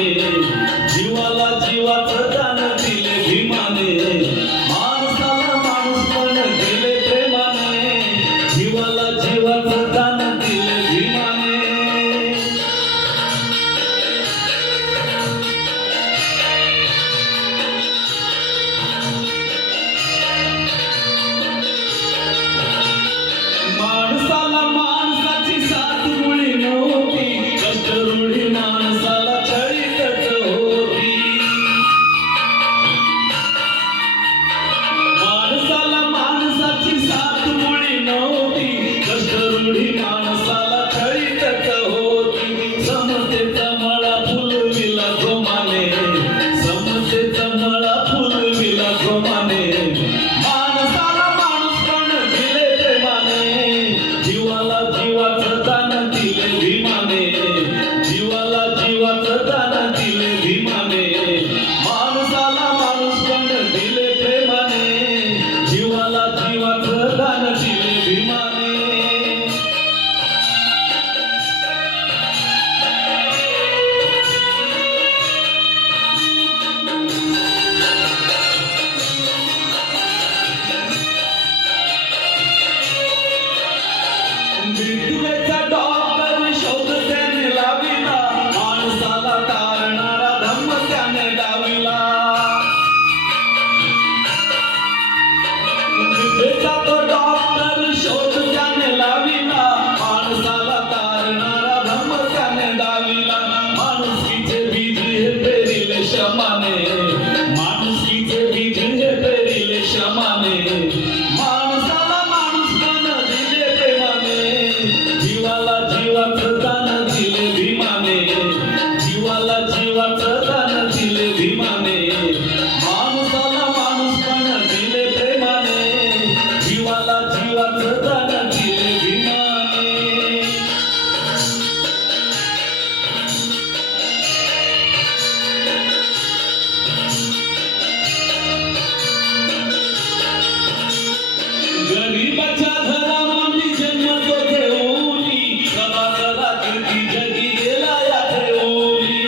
भीमाने, जीवाला जीवाचं दान दिले भीमाने, माणसाला माणूस पण दिले प्रेमाने, जीवाला जीवाचं दान दिले भीमाने. माणसाला माणसाची साथ मुळी नव्हती, कष्ट रूढी माणसाला छळीतच होती. माणसाला माणसाची साथ मुळी नव्हती, कष्ट रूढी माणसाला छळीतच होती. समतेचा मळा फुलविला जोमाने, समतेचा मळा फुलविला जोमाने, माणसाला माणूस पण दिले प्रेमाने, जीवाला जीवाचं दान दिले भीमाने, जीवाला जीवाचं दान दिले भीमाने, माणसाला माणूस पण दिले प्रेमाने, जीवाला जीवाचं दान दिले भीमाने. मृत्यूचा डॉक्टर शोध त्याने लाविला, माणसाला तारणारा धम्म त्याने डाविला. मृत्यूचा तो डॉक्टर शोध त्याने लाविला, माणसाला तारणारा धम्म त्याने डाविला. माणुसकीचे बीज हे पेरिले क्षमाने, माणुसकीचे बीज हे पेरिले क्षमाने, माणसाला माणूस पण दिले प्रेमाने, जीवाला जीवाचं दान दिले भीमाने, जीवाला जीवाचं दान दिले भीमाने, माणसाला माणूस पण दिले प्रेमाने, जीवाला जीवाचं दान दिले भीमाने. गरीबाच्या घरामध्ये जन्म तो देऊनी, प्रभाकरा कीर्ती जगी गेला या ठेवली.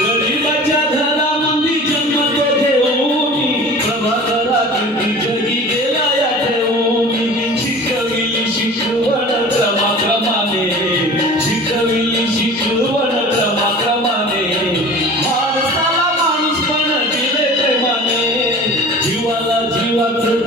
गरीबाच्या घरामध्ये जन्म तो देऊनी, प्रभाकरा कीर्ती जगी गेला या ठेवली. शिकविली शिकवण क्रमाक्रमाने, शिकविली शिकवण क्रमाक्रमाने, माणसाला माणूस पण दिले प्रेमाने, जीवाला जीवाचं